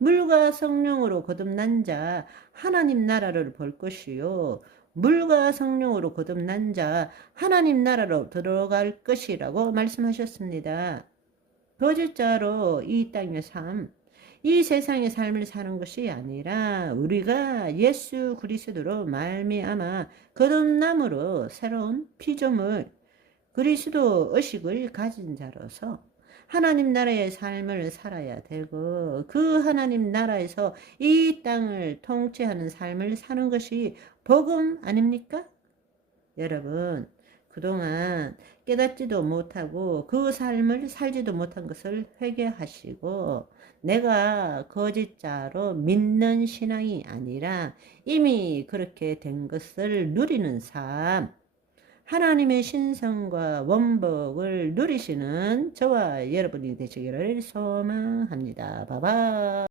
물과 성령으로 거듭난 자 하나님 나라를 볼 것이요 물과 성령으로 거듭난 자 하나님 나라로 들어갈 것이라고 말씀하셨습니다. 거짓자로 이 땅의 삶, 이 세상의 삶을 사는 것이 아니라 우리가 예수 그리스도로 말미암아 거듭남으로 새로운 피조물 그리스도 의식을 가진 자로서 하나님 나라의 삶을 살아야 되고 그 하나님 나라에서 이 땅을 통치하는 삶을 사는 것이 복음 아닙니까? 여러분 그동안 깨닫지도 못하고 그 삶을 살지도 못한 것을 회개하시고 내가 거짓자로 믿는 신앙이 아니라 이미 그렇게 된 것을 누리는 삶 하나님의 신성과 원복을 누리시는 저와 여러분이 되시기를 소망합니다. 바바.